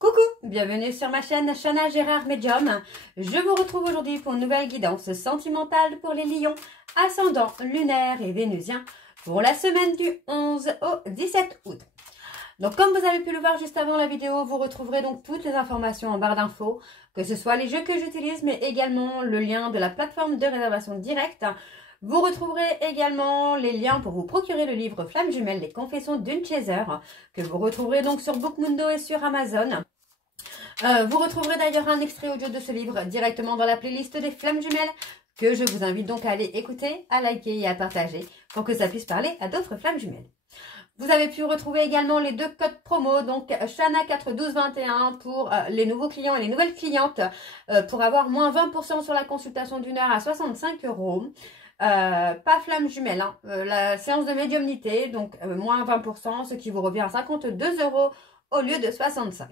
Coucou, bienvenue sur ma chaîne Chana Gérard Medium. Je vous retrouve aujourd'hui pour une nouvelle guidance sentimentale pour les lions, ascendant lunaire et vénusien pour la semaine du 11 au 17 août. Donc comme vous avez pu le voir juste avant la vidéo, vous retrouverez donc toutes les informations en barre d'infos, que ce soit les jeux que j'utilise, mais également le lien de la plateforme de réservation directe. Vous retrouverez également les liens pour vous procurer le livre Flamme Jumelle, les confessions d'une chaser, que vous retrouverez donc sur Bookmundo et sur Amazon. Vous retrouverez d'ailleurs un extrait audio de ce livre directement dans la playlist des Flammes Jumelles, que je vous invite donc à aller écouter, à liker et à partager pour que ça puisse parler à d'autres Flammes Jumelles. Vous avez pu retrouver également les deux codes promo, donc Chana 41221 pour les nouveaux clients et les nouvelles clientes, pour avoir moins 20% sur la consultation d'une heure à 65 €. Pas Flamme Jumelle, hein, la séance de médiumnité, donc moins 20%, ce qui vous revient à 52 € au lieu de 65.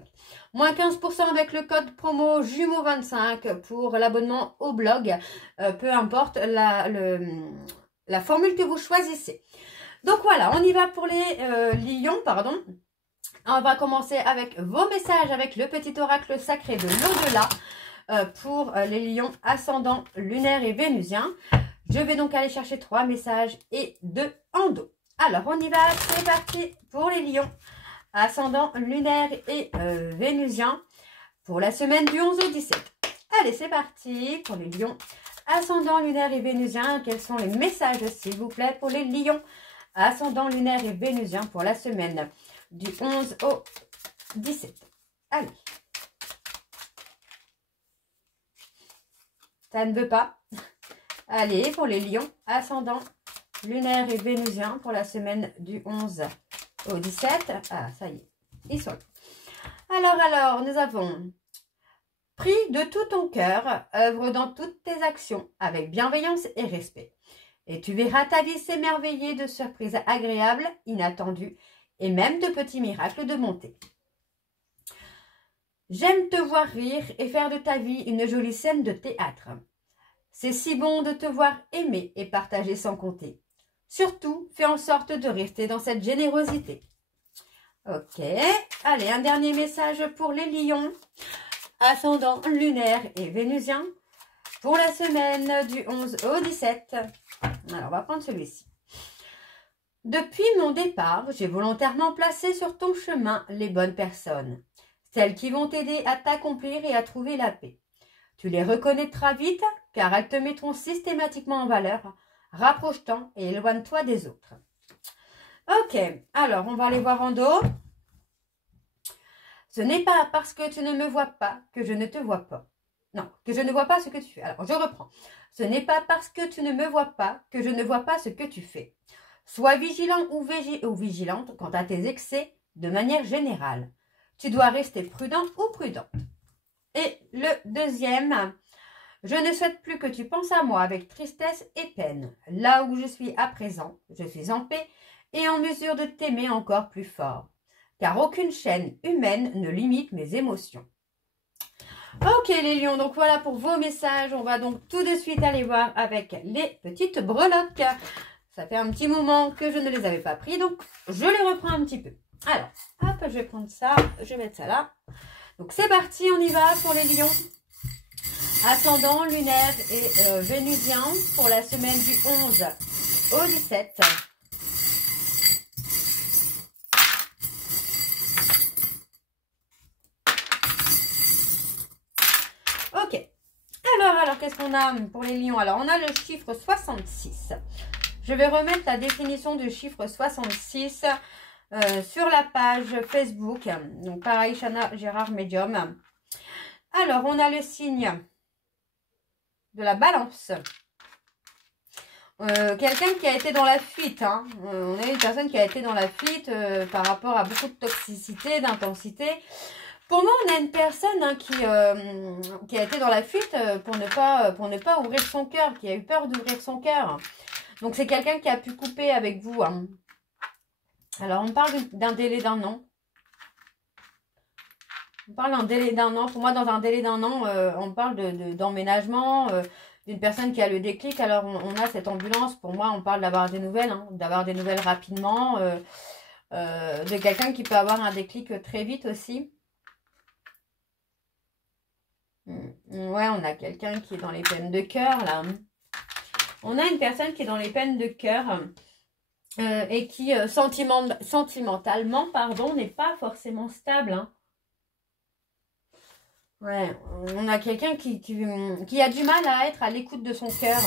Moins 15% avec le code promo Jumeaux 25 pour l'abonnement au blog, peu importe la formule que vous choisissez. Donc voilà, on y va pour les lions, pardon. On va commencer avec vos messages avec le petit oracle sacré de l'au-delà pour les lions ascendants lunaires et vénusiens. Je vais donc aller chercher 3 messages et 2 en dos. Alors on y va, c'est parti pour les lions ascendant lunaire et vénusien pour la semaine du 11 au 17. Allez, c'est parti pour les lions ascendant lunaire et vénusien. Quels sont les messages, s'il vous plaît, pour les lions ascendant lunaire et vénusien pour la semaine du 11 au 17. Allez. Ça ne veut pas. Allez, pour les lions ascendant lunaire et vénusien pour la semaine du 11 au 17. Ah, ça y est, ils sont là. Alors, nous avons pris de tout ton cœur, œuvre dans toutes tes actions avec bienveillance et respect. Et tu verras ta vie s'émerveiller de surprises agréables, inattendues et même de petits miracles de montée. J'aime te voir rire et faire de ta vie une jolie scène de théâtre. C'est si bon de te voir aimer et partager sans compter. Surtout, fais en sorte de rester dans cette générosité. Ok, allez, un dernier message pour les lions, ascendant lunaire et vénusien, pour la semaine du 11 au 17. Alors, on va prendre celui-ci. Depuis mon départ, j'ai volontairement placé sur ton chemin les bonnes personnes, celles qui vont t'aider à t'accomplir et à trouver la paix. Tu les reconnaîtras vite, car elles te mettront systématiquement en valeur. Rapproche-t'en et éloigne-toi des autres. Ok, alors on va aller voir en dos. Ce n'est pas parce que tu ne me vois pas que je ne te vois pas. Non, que je ne vois pas ce que tu fais. Alors, je reprends. Ce n'est pas parce que tu ne me vois pas que je ne vois pas ce que tu fais. Sois vigilant ou vigilante quant à tes excès de manière générale. Tu dois rester prudent ou prudente. Et le deuxième, je ne souhaite plus que tu penses à moi avec tristesse et peine. Là où je suis à présent, je suis en paix et en mesure de t'aimer encore plus fort. Car aucune chaîne humaine ne limite mes émotions. Ok les lions, donc voilà pour vos messages. On va donc tout de suite aller voir avec les petites breloques. Ça fait un petit moment que je ne les avais pas pris, donc je les reprends un petit peu. Alors, hop, je vais prendre ça, je vais mettre ça là. Donc c'est parti, on y va pour les lions. Ascendant, lunaire et vénusien pour la semaine du 11 au 17. Ok. Alors, qu'est-ce qu'on a pour les lions? Alors, on a le chiffre 66. Je vais remettre la définition du chiffre 66 sur la page Facebook. Donc, pareil, Chana Gérard Medium. Alors, on a le signe de la balance. Quelqu'un qui a été dans la fuite. Hein. On a une personne qui a été dans la fuite par rapport à beaucoup de toxicité, d'intensité. Pour moi, on a une personne hein, qui a été dans la fuite pour ne pas ouvrir son cœur, qui a eu peur d'ouvrir son cœur. Donc, c'est quelqu'un qui a pu couper avec vous. Hein. Alors, on parle d'un délai d'un an. On parle d'un délai d'un an. Pour moi, dans un délai d'un an, on parle d'emménagement, d'une personne qui a le déclic. Alors, on a cette ambulance. Pour moi, on parle d'avoir des nouvelles, hein, d'avoir des nouvelles rapidement. De quelqu'un qui peut avoir un déclic très vite aussi. Ouais, on a quelqu'un qui est dans les peines de cœur, là. On a une personne qui est dans les peines de cœur et qui, sentimentalement, pardon, n'est pas forcément stable. Hein. Ouais, on a quelqu'un qui a du mal à être à l'écoute de son cœur.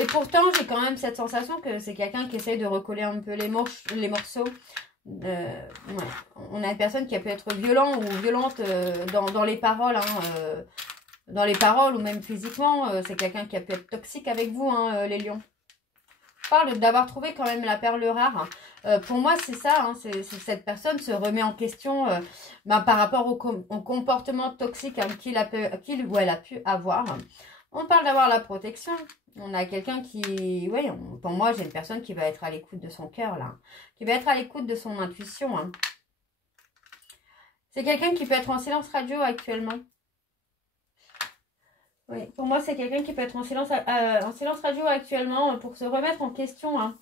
Et pourtant, j'ai quand même cette sensation que c'est quelqu'un qui essaye de recoller un peu les morceaux. Ouais. On a une personne qui a pu être violent ou violente dans les paroles. Hein, dans les paroles ou même physiquement. C'est quelqu'un qui a pu être toxique avec vous, hein, les lions. Je parle d'avoir trouvé quand même la perle rare. Pour moi, c'est ça. Hein, cette personne se remet en question par rapport au comportement toxique hein, qu'il ou elle a pu avoir. On parle d'avoir la protection. On a quelqu'un qui... Oui, pour moi, j'ai une personne qui va être à l'écoute de son cœur, là. Qui va être à l'écoute de son intuition. Hein. C'est quelqu'un qui peut être en silence radio actuellement. Oui, pour moi, c'est quelqu'un qui peut être en silence radio actuellement pour se remettre en question. Hein.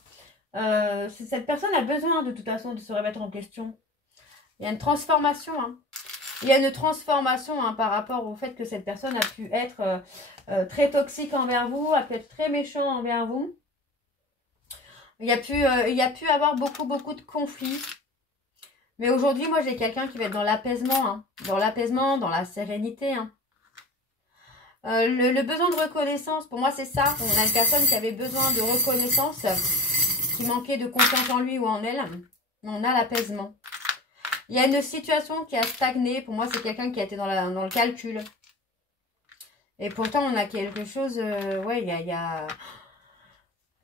Cette personne a besoin de toute façon de se remettre en question. Il y a une transformation. Hein. Il y a une transformation hein, par rapport au fait que cette personne a pu être très toxique envers vous, a pu être très méchant envers vous. Il y a pu avoir beaucoup de conflits. Mais aujourd'hui, moi, j'ai quelqu'un qui va être dans l'apaisement. Hein, dans l'apaisement, dans la sérénité. Hein. Le besoin de reconnaissance, pour moi, c'est ça. On a une personne qui avait besoin de reconnaissance, qui manquait de confiance en lui ou en elle. On a l'apaisement. Il y a une situation qui a stagné. Pour moi, c'est quelqu'un qui a été dans le calcul. Et pourtant, on a quelque chose... ouais, il y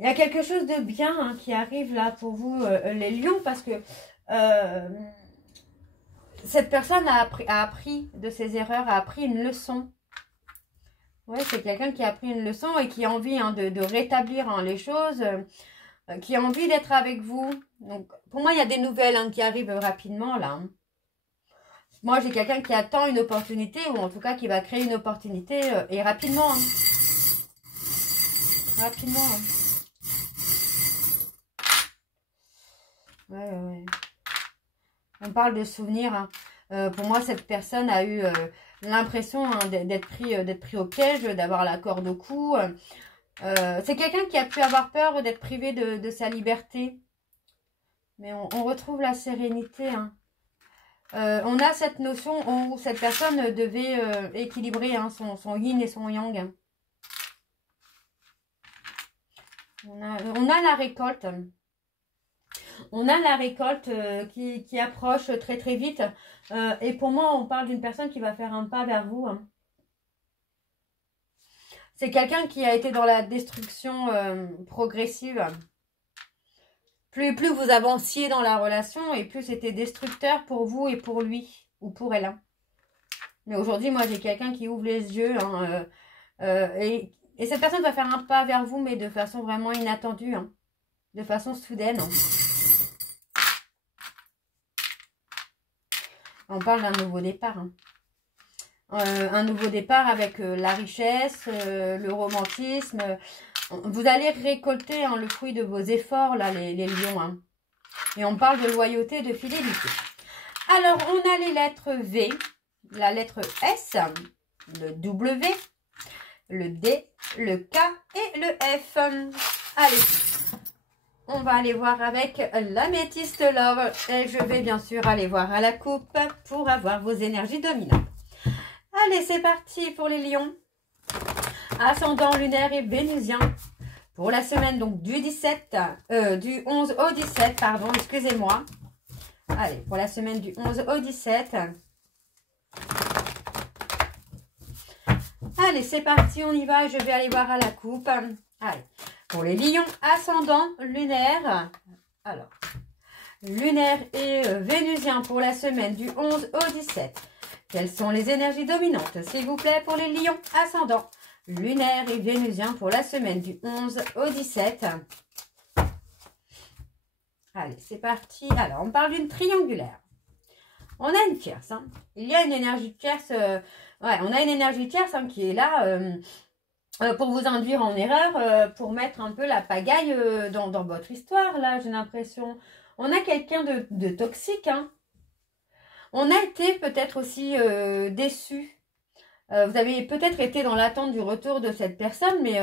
a quelque chose de bien hein, qui arrive là pour vous, les lions. Parce que cette personne a appris de ses erreurs, a appris une leçon. Ouais, c'est quelqu'un qui a appris une leçon et qui a envie hein, de rétablir hein, les choses. Qui a envie d'être avec vous. Donc, pour moi, il y a des nouvelles hein, qui arrivent rapidement, là. Moi, j'ai quelqu'un qui attend une opportunité, ou en tout cas, qui va créer une opportunité, et rapidement. Hein. Rapidement. Hein. Ouais. On parle de souvenirs. Hein. Pour moi, cette personne a eu l'impression hein, d'être pris au piège, d'avoir la corde au cou. C'est quelqu'un qui a pu avoir peur d'être privé de sa liberté. Mais on retrouve la sérénité. Hein. On a cette notion où cette personne devait équilibrer hein, son yin et son yang. Hein. On a la récolte. On a la récolte qui approche très vite. Et pour moi, on parle d'une personne qui va faire un pas vers vous. Hein. C'est quelqu'un qui a été dans la destruction progressive. Plus vous avanciez dans la relation et plus c'était destructeur pour vous et pour lui ou pour elle. Hein. Mais aujourd'hui, moi, j'ai quelqu'un qui ouvre les yeux hein, et cette personne va faire un pas vers vous, mais de façon vraiment inattendue, hein, de façon soudaine. Hein. On parle d'un nouveau départ. Hein. Un nouveau départ avec la richesse, le romantisme. Vous allez récolter hein, le fruit de vos efforts, là, les lions. Hein. Et on parle de loyauté, de fidélité. Alors, on a les lettres V, la lettre S, le W, le D, le K et le F. Allez, on va aller voir avec l'améthyste love. Et je vais bien sûr aller voir à la coupe pour avoir vos énergies dominantes. Allez, c'est parti pour les lions. Ascendant lunaire et vénusien. Pour la semaine donc du 11 au 17, pardon, excusez-moi. Allez, pour la semaine du 11 au 17. Allez, c'est parti, on y va. Je vais aller voir à la coupe. Allez, pour les lions, ascendant lunaire. Alors, lunaire et vénusien pour la semaine du 11 au 17. Quelles sont les énergies dominantes, s'il vous plaît, pour les lions ascendants, lunaire et vénusien pour la semaine du 11 au 17. Allez, c'est parti. Alors, on parle d'une triangulaire. On a une tierce. Hein. Il y a une énergie tierce. Ouais, on a une énergie tierce hein, qui est là pour vous induire en erreur, pour mettre un peu la pagaille dans votre histoire. Là, j'ai l'impression. On a quelqu'un de toxique. Hein. On a été peut-être aussi déçus. Vous avez peut-être été dans l'attente du retour de cette personne, mais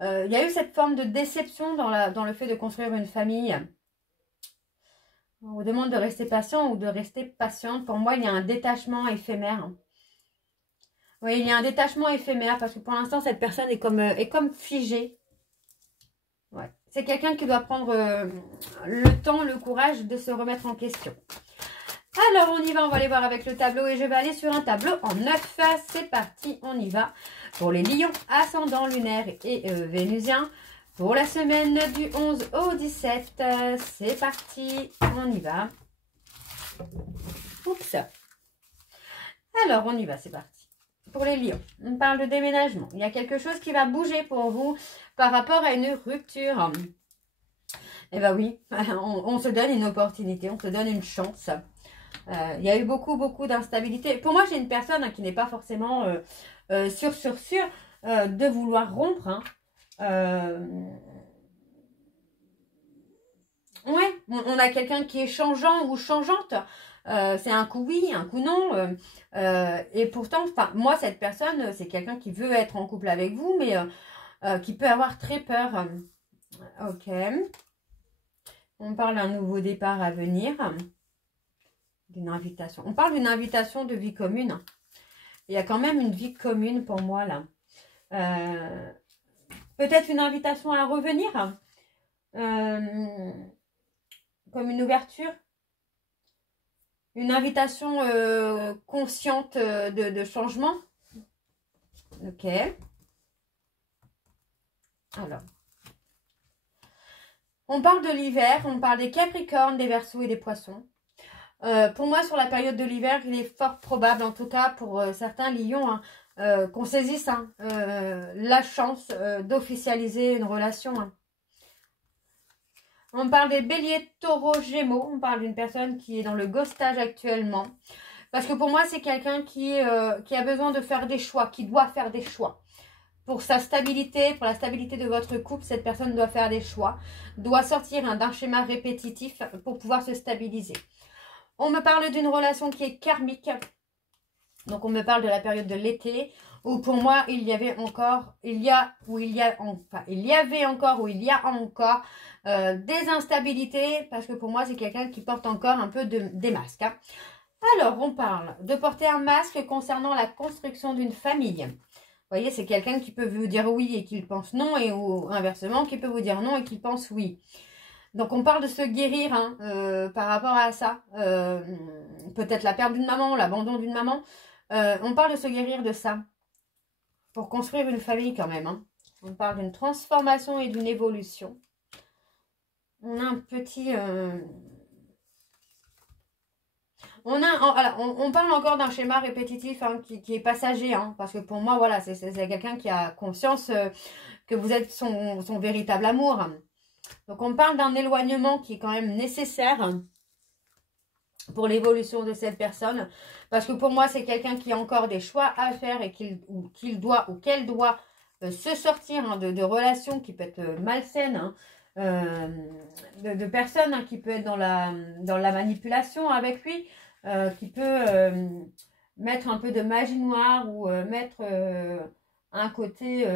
il y a eu cette forme de déception dans le fait de construire une famille. On vous demande de rester patient ou de rester patiente. Pour moi, il y a un détachement éphémère. Oui, il y a un détachement éphémère parce que pour l'instant, cette personne est comme figée. Ouais. C'est quelqu'un qui doit prendre le temps, le courage de se remettre en question. Alors, on y va, on va aller voir avec le tableau et je vais aller sur un tableau en 9 faces. C'est parti, on y va. Pour les lions, ascendant lunaire et vénusien. Pour la semaine du 11 au 17, c'est parti, on y va. Oups. Alors, on y va, c'est parti. Pour les lions, on parle de déménagement. Il y a quelque chose qui va bouger pour vous par rapport à une rupture. Eh bien oui, on se donne une opportunité, on se donne une chance. Il y a eu beaucoup d'instabilité. Pour moi, j'ai une personne qui n'est pas forcément sûre de vouloir rompre. Ouais, on a quelqu'un qui est changeant ou changeante. C'est un coup oui, un coup non. Et pourtant, moi, cette personne, c'est quelqu'un qui veut être en couple avec vous, mais qui peut avoir très peur. Ok. On parle d'un nouveau départ à venir. D'une invitation. On parle d'une invitation de vie commune. Il y a quand même une vie commune pour moi, là. Peut-être une invitation à revenir. Comme une ouverture. Une invitation consciente de changement. Ok. Alors. On parle de l'hiver. On parle des Capricornes, des Verseaux et des Poissons. Pour moi, sur la période de l'hiver, il est fort probable, en tout cas pour certains lions, qu'on saisisse la chance d'officialiser une relation. On parle des béliers, taureaux, gémeaux. On parle d'une personne qui est dans le ghostage actuellement. Parce que pour moi, c'est quelqu'un qui a besoin de faire des choix, qui doit faire des choix. Pour sa stabilité, pour la stabilité de votre couple, cette personne doit faire des choix, doit sortir d'un schéma répétitif pour pouvoir se stabiliser. On me parle d'une relation qui est karmique. Donc, on me parle de la période de l'été où pour moi, il y avait encore des instabilités parce que pour moi, c'est quelqu'un qui porte encore un peu des masques. Alors, on parle de porter un masque concernant la construction d'une famille. Vous voyez, c'est quelqu'un qui peut vous dire oui et qui pense non ou inversement, qui peut vous dire non et qui pense oui. Donc, on parle de se guérir par rapport à ça. Peut-être la perte d'une maman, l'abandon d'une maman. On parle de se guérir de ça. Pour construire une famille quand même. On parle d'une transformation et d'une évolution. On a un petit... On parle encore d'un schéma répétitif qui est passager. Parce que pour moi, voilà, c'est quelqu'un qui a conscience que vous êtes son véritable amour. Donc, on parle d'un éloignement qui est quand même nécessaire pour l'évolution de cette personne. Parce que pour moi, c'est quelqu'un qui a encore des choix à faire et qu'elle doit se sortir de relations qui peuvent être malsaines, de personnes qui peuvent être dans la manipulation avec lui, qui peut mettre un peu de magie noire ou mettre un côté...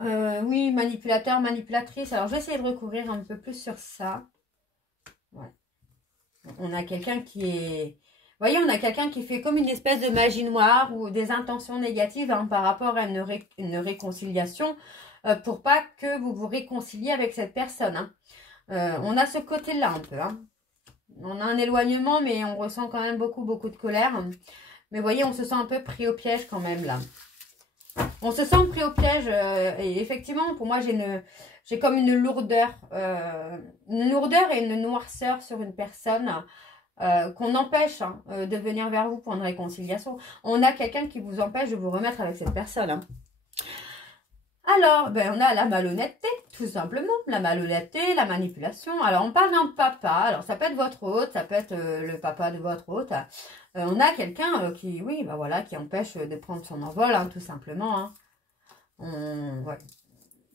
oui, manipulateur, manipulatrice. Alors, je vais essayer de recouvrir un peu plus sur ça. Ouais. On a quelqu'un qui est... Vous voyez, on a quelqu'un qui fait comme une espèce de magie noire ou des intentions négatives par rapport à une réconciliation pour pas que vous vous réconciliez avec cette personne. On a ce côté-là un peu. On a un éloignement, mais on ressent quand même beaucoup de colère. Mais vous voyez, on se sent un peu pris au piège quand même là. On se sent pris au piège et effectivement, pour moi, j'ai comme une lourdeur et une noirceur sur une personne qu'on empêche de venir vers vous pour une réconciliation. On a quelqu'un qui vous empêche de vous remettre avec cette personne. Alors, on a la malhonnêteté, tout simplement. La malhonnêteté, la manipulation. Alors, on parle d'un papa. Alors, ça peut être votre hôte, ça peut être le papa de votre hôte. On a quelqu'un qui, oui, voilà, qui empêche de prendre son envol, tout simplement. On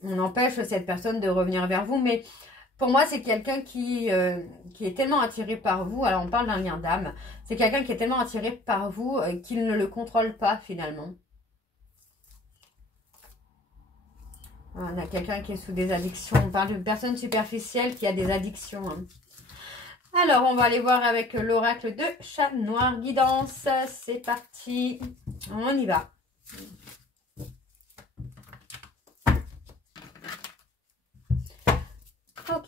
empêche cette personne de revenir vers vous. Mais Pour moi, c'est quelqu'un qui est tellement attiré par vous. Alors, on parle d'un lien d'âme. C'est quelqu'un qui est tellement attiré par vous qu'il ne le contrôle pas finalement. On a quelqu'un qui est sous des addictions. On parle d'une personne superficielle qui a des addictions. Hein. Alors, on va aller voir avec l'oracle de Chat Noir Guidance. C'est parti. On y va. Ok.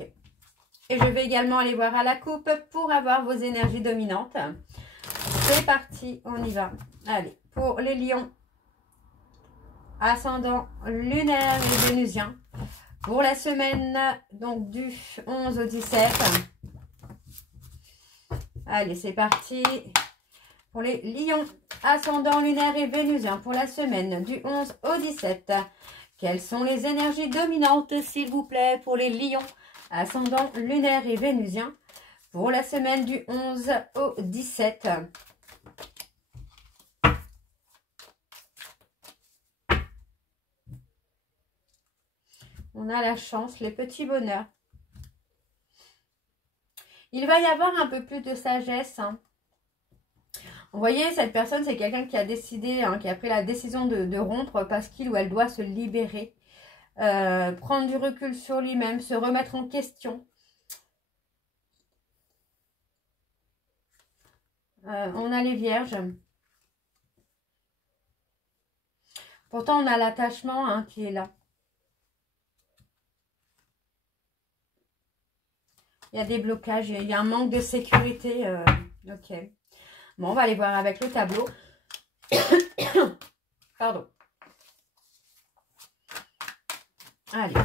Et je vais également aller voir à la coupe pour avoir vos énergies dominantes. C'est parti. On y va. Allez, pour les lions. Ascendant lunaire et vénusien. Pour la semaine donc du 11 au 17. Allez, c'est parti. Pour les lions, ascendant lunaire et vénusien. Pour la semaine du 11 au 17. Quelles sont les énergies dominantes, s'il vous plaît, pour les lions, ascendant lunaire et vénusien. Pour la semaine du 11 au 17. On a la chance, les petits bonheurs. Il va y avoir un peu plus de sagesse. Hein. Vous voyez, cette personne, c'est quelqu'un qui a décidé, hein, qui a pris la décision de rompre parce qu'il ou elle doit se libérer. Prendre du recul sur lui-même, se remettre en question. On a les vierges. Pourtant, on a l'attachement hein, qui est là. Il y a des blocages, il y a un manque de sécurité. Ok. Bon, on va aller voir avec le tableau. Pardon. Allez.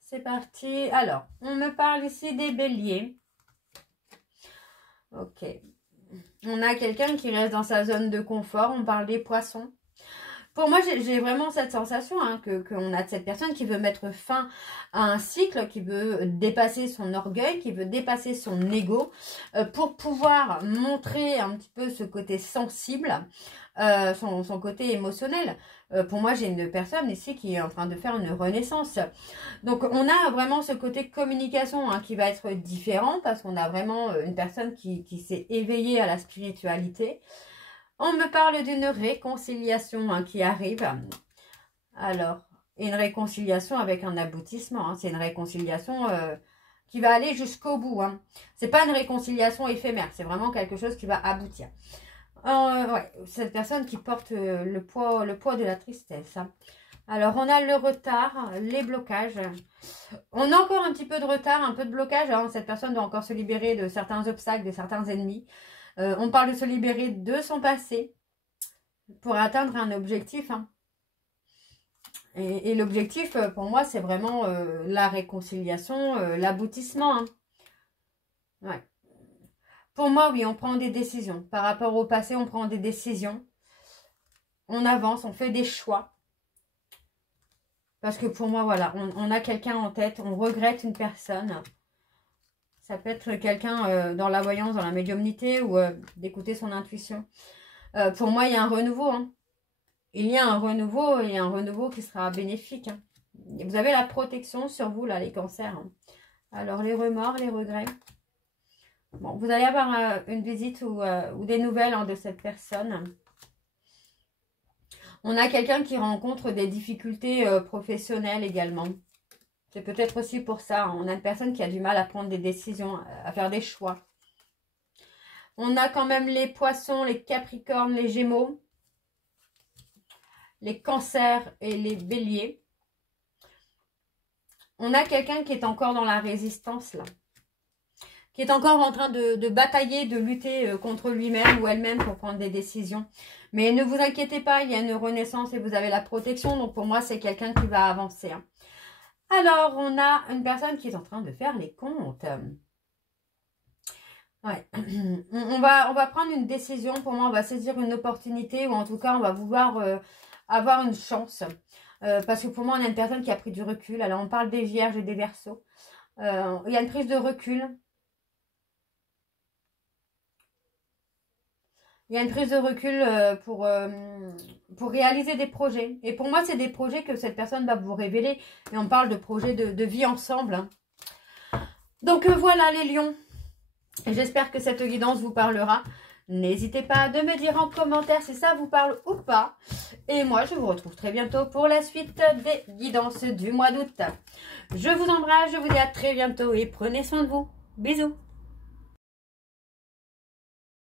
C'est parti. Alors, on me parle ici des béliers. Ok. On a quelqu'un qui reste dans sa zone de confort. On parle des poissons. Pour moi, j'ai vraiment cette sensation hein, qu'on a de cette personne qui veut mettre fin à un cycle, qui veut dépasser son orgueil, qui veut dépasser son ego pour pouvoir montrer un petit peu ce côté sensible, son côté émotionnel. Pour moi, j'ai une personne ici qui est en train de faire une renaissance. Donc, on a vraiment ce côté communication hein, qui va être différent parce qu'on a vraiment une personne qui s'est éveillée à la spiritualité. On me parle d'une réconciliation hein, qui arrive. Alors, une réconciliation avec un aboutissement. Hein. C'est une réconciliation qui va aller jusqu'au bout. Hein. C'est pas une réconciliation éphémère. C'est vraiment quelque chose qui va aboutir. Ouais, cette personne qui porte le poids de la tristesse. Hein. Alors, on a le retard, les blocages. On a encore un petit peu de retard, un peu de blocage. Hein. Cette personne doit encore se libérer de certains obstacles, de certains ennemis. On parle de se libérer de son passé pour atteindre un objectif. Hein. Et l'objectif, pour moi, c'est vraiment la réconciliation, l'aboutissement. Hein. Ouais. Pour moi, oui, on prend des décisions. Par rapport au passé, on prend des décisions. On avance, on fait des choix. Parce que pour moi, voilà, on a quelqu'un en tête, on regrette une personne. Ça peut être quelqu'un dans la voyance, dans la médiumnité ou d'écouter son intuition. Pour moi, il y a un renouveau. Hein. Il y a un renouveau et un renouveau qui sera bénéfique. Hein. Vous avez la protection sur vous, là, les cancers. Hein. Alors, les remords, les regrets. Bon, vous allez avoir une visite ou des nouvelles hein, de cette personne. On a quelqu'un qui rencontre des difficultés professionnelles également. C'est peut-être aussi pour ça. Hein. On a une personne qui a du mal à prendre des décisions, à faire des choix. On a quand même les poissons, les capricornes, les gémeaux, les cancers et les béliers. On a quelqu'un qui est encore dans la résistance là. Qui est encore en train de batailler, de lutter contre lui-même ou elle-même pour prendre des décisions. Mais ne vous inquiétez pas, il y a une renaissance et vous avez la protection. Donc pour moi, c'est quelqu'un qui va avancer. Hein. Alors, on a une personne qui est en train de faire les comptes. Ouais. On va prendre une décision. Pour moi, on va saisir une opportunité ou en tout cas, on va vouloir avoir une chance. Parce que pour moi, on a une personne qui a pris du recul. Alors, on parle des vierges et des verseaux. Il y a une prise de recul. il y a une prise de recul pour réaliser des projets. Et pour moi, c'est des projets que cette personne va vous révéler. Et on parle de projets de vie ensemble. Hein. Donc voilà les lions. J'espère que cette guidance vous parlera. N'hésitez pas de me dire en commentaire si ça vous parle ou pas. Et moi, je vous retrouve très bientôt pour la suite des guidances du mois d'août. Je vous embrasse, je vous dis à très bientôt et prenez soin de vous. Bisous.